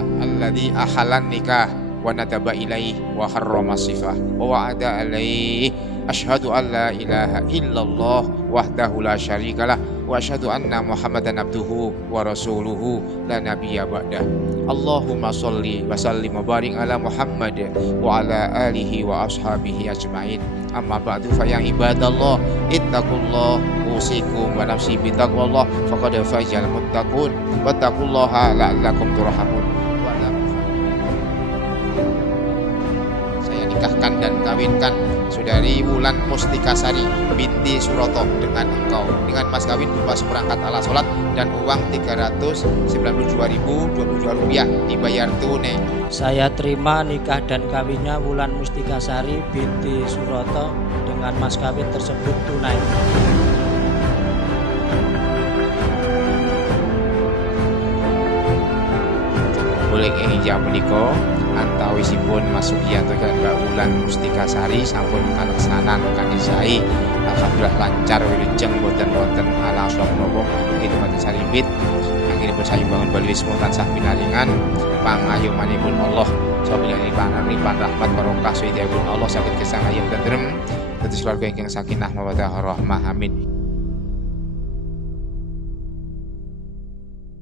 alladzi ahalan nikah wa nadaba ilaih wa harrama sifah wa wa'ada alaih asyhadu an la ilaha illallah wahdahu la syarikalah wa asyhadu anna muhammadan abduhu wa rasuluhu la nabiyya ba'dah. Allahumma sholli wa sallim wa barik ala Muhammad wa ala alihi wa ashabihi ajmain. Amma ba'du fa ya ibadallah ittaqullah usikum wa nafsi bitaqwallah faqad fazal muttaqun wattaqullaha la'allakum turhamun. Saya nikahkan dan kawinkan saudari Wulan Mustikasari binti Suroto dengan engkau, dengan mas kawin berupa seperangkat alat sholat dan uang Rp392.022 dibayar tunai. Saya terima nikah dan kawinnya Wulan Mustikasari binti Suroto dengan mas kawin tersebut tunai. Boleh hijab menika antawisipun Mas Sugiyanto dan Mbak Wulan Mustikasari sampun kaleksanan kanisai. Alhamdulillah lancar wilujeng boten wonten alang menapa mugi dumateng salibit. Anggenipun sayu bangun balismu tansah pinaringan pangayomanipun Allah. Sabilya lipan rahmat barokah suyidipun Allah saged gesang ayem tentrem dados keluarga ingkang sakinah mawaddah rahmah amin.